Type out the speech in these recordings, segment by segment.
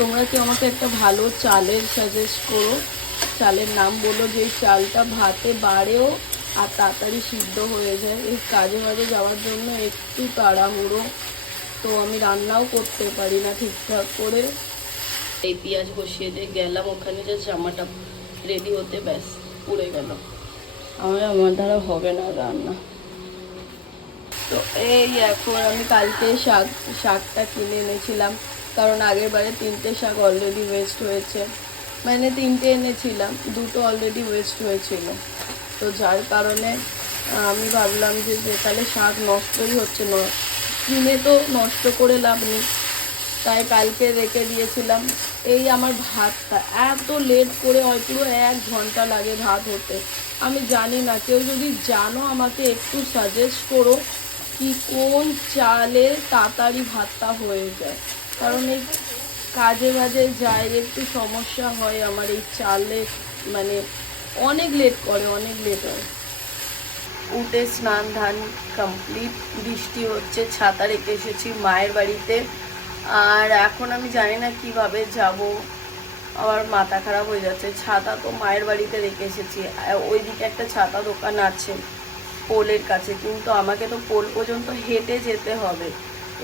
তোমরা কি আমাকে একটা ভালো চালের সাজেস্ট করো, চালের নাম বলো যে চালটা ভাতে বাড়েও আর তাড়াতাড়ি সিদ্ধ হয়ে যায়। এই কাজে বাজে যাওয়ার জন্য একটু তাড়াহুড়ো, তো আমি রান্নাও করতে পারি না ঠিকঠাক করে। এই পেঁয়াজ বসিয়ে দিয়ে গেলাম ওখানে, যে জামাটা রেডি হতে ব্যাস পুড়ে গেল। আমার দ্বারা হবে না রান্না। তো এই এখন আমি কালকে শাকটা কিনে এনেছিলাম, কারণ আগের বারে 3টে শাক অলরেডি ওয়েস্ট হয়েছে। মানে 3টে এনেছিলাম, 2টো অলরেডি ওয়েস্ট হয়েছিল। তো যার কারণে আমি ভাবলাম যে তাহলে শাক নষ্টই হচ্ছে না, কিনে তো নষ্ট করে লাভ নেই, তাই কালকে রেখে দিয়েছিলাম। এই আমার ভাতটা এত লেট করে হয়, পুরো 1 ঘন্টা লাগে ভাত হতে। আমি জানি না, কেউ যদি জানো আমাকে একটু সাজেস্ট করো কি কোন চালে তাড়াতাড়ি ভাতটা হয়ে যায়, কারণ এই কাজে বাজে যায় একটু সমস্যা হয় আমার এই চালে, মানে অনেক লেট করে, অনেক লেট হয়। উঠে স্নান ধান কমপ্লিট, বৃষ্টি হচ্ছে, ছাতা রেখে এসেছি মায়ের বাড়িতে। আর এখন আমি জানি না কিভাবে যাব, আমার মাথা খারাপ হয়ে যাচ্ছে। ছাতা তো মায়ের বাড়িতে রেখে এসেছি, ওইদিকে একটা ছাতা দোকান আছে পোলের কাছে, কিন্তু আমাকে তো পোল পর্যন্ত হেঁটে যেতে হবে,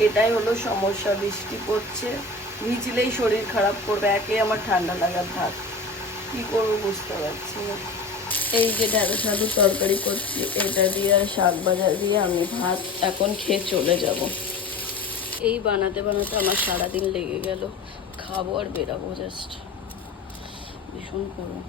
এটাই হলো সমস্যা। বৃষ্টি পড়ছে, ভিজলেই শরীর খারাপ করবে, একে আমার ঠান্ডা লাগার ধাত, কী করবো বুঝতে পারছি না। এই যে ঢেঁড়স আলুর তরকারি করছি, এটা দিয়ে আর শাক ভাজা দিয়ে আমি ভাত এখন খেয়ে চলে যাব। এই বানাতে বানাতে আমার সারাদিন লেগে গেল, খাবো আর বেরাবো জাস্ট, ভীষণ গরম।